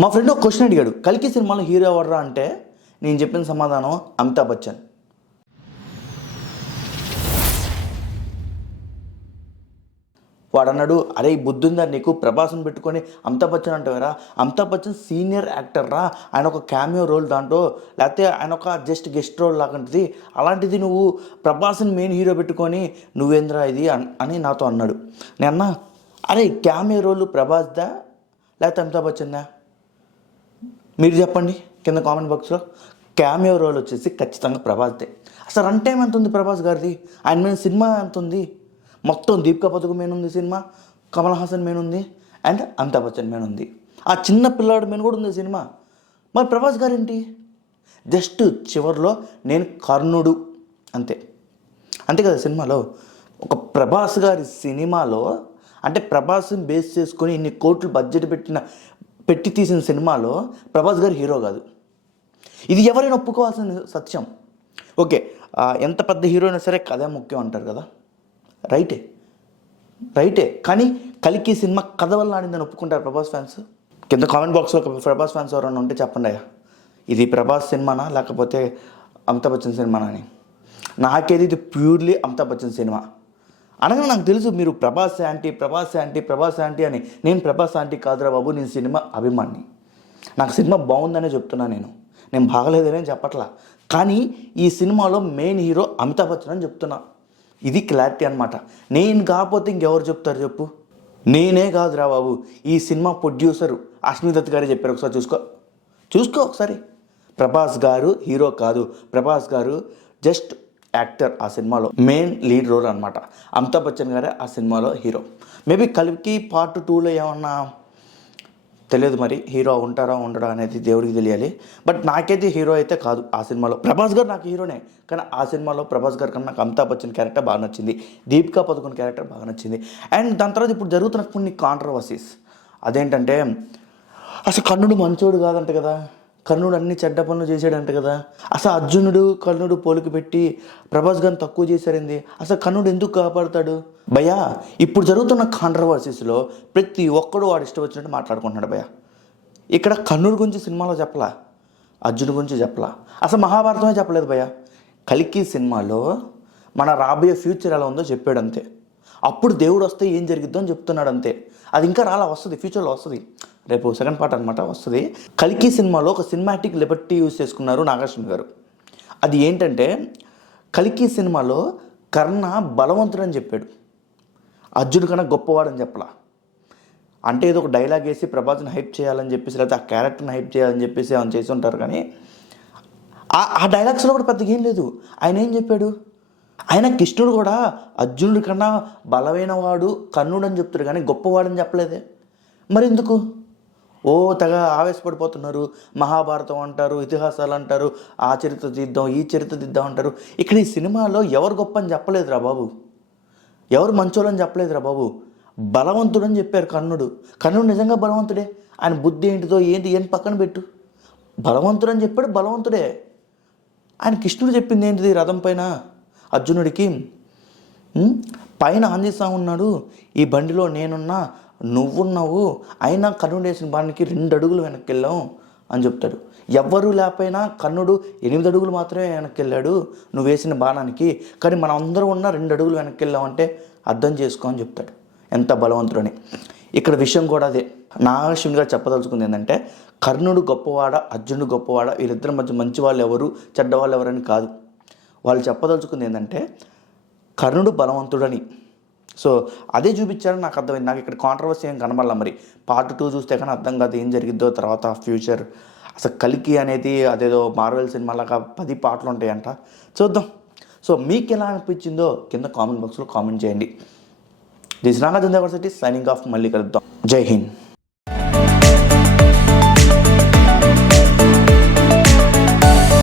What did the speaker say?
మా ఫ్రెండ్ ఒక క్వశ్చన్ అడిగాడు, కల్కి సినిమాలో హీరో ఎవర్రా అంటే నేను చెప్పిన సమాధానం అమితాబ్ బచ్చన్. వాడు అన్నాడు, అరే బుద్ధుందా నీకు, ప్రభాస్ని పెట్టుకొని అమితాబ్ బచ్చన్ అంటావారా? అమితాబ్ బచ్చన్ సీనియర్ యాక్టర్ రా, ఆయన ఒక క్యామియో రోల్ దాంట్లో, లేకపోతే ఆయన ఒక జస్ట్ గెస్ట్ రోల్ లాంటిది, అలాంటిది నువ్వు ప్రభాస్ని మెయిన్ హీరో పెట్టుకొని నువ్వేంద్రా ఇది అని నాతో అన్నాడు. నేను అన్నా, అరే క్యామియో రోల్ ప్రభాస్దా లేకపోతే అమితాబ్ బచ్చన్దా? మీరు చెప్పండి కింద కామెంట్ బాక్స్లో. క్యామియో రోల్ వచ్చేసి ఖచ్చితంగా ప్రభాస్దే. అసలు రన్ టైం ఎంత ఉంది ప్రభాస్ గారిది? ఆయన మీద సినిమా ఎంత ఉంది? మొత్తం దీపికా పదుకొన్ మీద ఉంది సినిమా, కమల్ హాసన్ మీద ఉంది, అండ్ అమితాబ్ బచ్చన్ మీద ఉంది, ఆ చిన్న పిల్లాడి మీద కూడా ఉంది సినిమా. మరి ప్రభాస్ గారు ఏంటి? జస్ట్ చివరిలో నేను కర్ణుడు అంతే, అంతే కదా సినిమాలో. ఒక ప్రభాస్ గారి సినిమాలో అంటే ప్రభాస్ని బేస్ చేసుకొని ఇన్ని కోట్లు బడ్జెట్ పెట్టి తీసిన సినిమాలో ప్రభాస్ గారు హీరో కాదు. ఇది ఎవరైనా ఒప్పుకోవాల్సిన సత్యం. ఓకే, ఎంత పెద్ద హీరో అయినా సరే కథే ముఖ్యం అంటారు కదా, రైటే. కానీ కల్కి సినిమా కథ వల్ల ఆడిందని ఒప్పుకుంటారు ప్రభాస్ ఫ్యాన్స్? కింద కామెంట్ బాక్స్లో ప్రభాస్ ఫ్యాన్స్ ఎవరైనా ఉంటే చెప్పండి అయ్యా, ఇది ప్రభాస్ సినిమానా లేకపోతే అమితాబ్ బచ్చన్ సినిమానా అని. నాకేది ఇది ప్యూర్లీ అమితాబ్ బచ్చన్ సినిమా. అనగా నాకు తెలుసు మీరు ప్రభాస్ యాంటీ అని. నేను ప్రభాస్ యాంటీ కాదురా బాబు, నేను సినిమా అభిమాని. నాకు సినిమా బాగుందనే చెప్తున్నా, నేను బాగలేదనే చెప్పట్లా. కానీ ఈ సినిమాలో మెయిన్ హీరో అమితాబ్ బచ్చన్ అని చెప్తున్నా. ఇది క్లారిటీ అనమాట. నేను కాకపోతే ఇంకెవరు చెప్తారు చెప్పు? నేనే కాదురా బాబు, ఈ సినిమా ప్రొడ్యూసరు అశ్విని దత్ గారే చెప్పారు. ఒకసారి చూసుకో ఒకసారి. ప్రభాస్ గారు హీరో కాదు, ప్రభాస్ గారు జస్ట్ యాక్టర్. ఆ సినిమాలో మెయిన్ లీడ్ రోల్ అనమాట. అమితాబ్ బచ్చన్ గారే ఆ సినిమాలో హీరో. మేబీ కల్కి పార్ట్ 2లో ఏమన్నా తెలియదు, మరి హీరో ఉంటారా ఉండడా అనేది దేవుడికి తెలియాలి. బట్ నాకైతే హీరో అయితే కాదు ఆ సినిమాలో. ప్రభాస్ గారు నాకు హీరోనే, కానీ ఆ సినిమాలో ప్రభాస్ గారి కన్నా నాకు అమితాబ్ బచ్చన్ క్యారెక్టర్ బాగా నచ్చింది, దీపికా పదుకొన్ క్యారెక్టర్ బాగా నచ్చింది. అండ్ దాని తర్వాత ఇప్పుడు జరుగుతున్న కొన్ని కాంట్రవర్సీస్ అదేంటంటే, అసలు కర్ణుడు మంచోడు కాదంట కదా, కర్ణుడు అన్ని చెడ్డ పనులు చేశాడంట కదా, అసలు అర్జునుడు కర్ణుడు పోలిక పెట్టి ప్రభాస్ గారిని తక్కువ చేశారండి, అసలు కర్ణుడు ఎందుకు కాపాడుతాడు భయ్యా? ఇప్పుడు జరుగుతున్న కాంట్రవర్సీస్లో ప్రతి ఒక్కడు వాడు ఇష్టం వచ్చినట్టు మాట్లాడుకుంటున్నాడు భయ్యా. ఇక్కడ కర్ణుడి గురించి సినిమాలో చెప్పలా, అర్జునుడి గురించి చెప్పలా, అసలు మహాభారతమే చెప్పలేదు భయ్యా. కల్కి సినిమాలో మన రాబోయే ఫ్యూచర్ ఎలా ఉందో చెప్పాడు అంతే. అప్పుడు దేవుడు వస్తే ఏం జరిగిద్దో అని చెప్తున్నాడు అంతే. అది ఇంకా వస్తుంది, ఫ్యూచర్లో వస్తుంది, రేపు సెకండ్ పార్ట్ అనమాట వస్తుంది. కల్కి సినిమాలో ఒక సినిమాటిక్ లిబర్టీ యూజ్ చేసుకున్నారు నాగార్జున గారు. అది ఏంటంటే, కల్కి సినిమాలో కర్ణ బలవంతుడని చెప్పాడు, అర్జునుడి కన్నా గొప్పవాడని చెప్పలా. అంటే ఏదో ఒక డైలాగ్ వేసి ప్రభాస్ని హైప్ చేయాలని చెప్పేసి, లేకపోతే ఆ క్యారెక్టర్ని హైప్ చేయాలని చెప్పేసి ఆయన చేసి ఉంటారు. కానీ ఆ డైలాగ్స్లో కూడా పెద్దగా ఏం లేదు. ఆయన ఏం చెప్పాడు? ఆయన కృష్ణుడు కూడా అర్జునుడి కన్నా బలమైన వాడు కర్ణుడు అని చెప్తాడు, కానీ గొప్పవాడని చెప్పలేదే. మరి ఎందుకు తెగ ఆవేశపడిపోతున్నారు? మహాభారతం అంటారు, ఇతిహాసాలు అంటారు, ఆ చరిత్ర తీద్దాం ఈ చరిత్ర తీద్దాం అంటారు. ఇక్కడ ఈ సినిమాలో ఎవరు గొప్ప అని చెప్పలేదురా బాబు, ఎవరు మంచోళ్ళని చెప్పలేదురా బాబు, బలవంతుడని చెప్పారు. కర్ణుడు నిజంగా బలవంతుడే. ఆయన బుద్ధి ఏంటిదో ఏంటి పక్కన పెట్టు, బలవంతుడని చెప్పాడు, బలవంతుడే. ఆయన కృష్ణుడు చెప్పింది ఏంటిది? రథం పైన అర్జునుడికి పైన ఆంజనేయ ఉన్నాడు, ఈ బండిలో నేనున్నా నువ్వున్నావు, అయినా కర్ణుడు వేసిన బాణానికి 2 అడుగులు వెనక్కి వెళ్ళాం అని చెప్తాడు. ఎవ్వరూ లేకపోయినా కర్ణుడు 8 అడుగులు మాత్రమే వెనక్కి వెళ్ళాడు నువ్వు వేసిన బాణానికి, కానీ మనం అందరూ ఉన్న 2 అడుగులు వెనక్కి వెళ్ళామంటే అర్థం చేసుకో అని చెప్తాడు. ఎంత బలవంతుడని. ఇక్కడ విషయం కూడా అదే. నాగార్జున గారు చెప్పదలుచుకుంది ఏంటంటే, కర్ణుడు గొప్పవాడ అర్జునుడు గొప్పవాడ, వీళ్ళిద్దరి మధ్య మంచి వాళ్ళు ఎవరు చెడ్డవాళ్ళు ఎవరని కాదు. వాళ్ళు చెప్పదలుచుకుంది ఏంటంటే కర్ణుడు బలవంతుడని. సో అదే చూపించారని నాకు అర్థమైంది. నాకు ఇక్కడ కాంట్రవర్సీ ఏం కనబడాల. మరి పార్ట్ 2 చూస్తే కానీ అర్థం కాదు ఏం జరిగిద్దో తర్వాత ఫ్యూచర్. అసలు కల్కి అనేది అదేదో మార్వెల్ సినిమాలాగా 10 పార్ట్లు ఉంటాయంట, చూద్దాం. సో మీకు ఎలా అనిపించిందో కింద కామెంట్ బాక్స్లో కామెంట్ చేయండి. This Nagarjuna university signing off. మళ్ళీ కలుద్దాం. జై హింద్.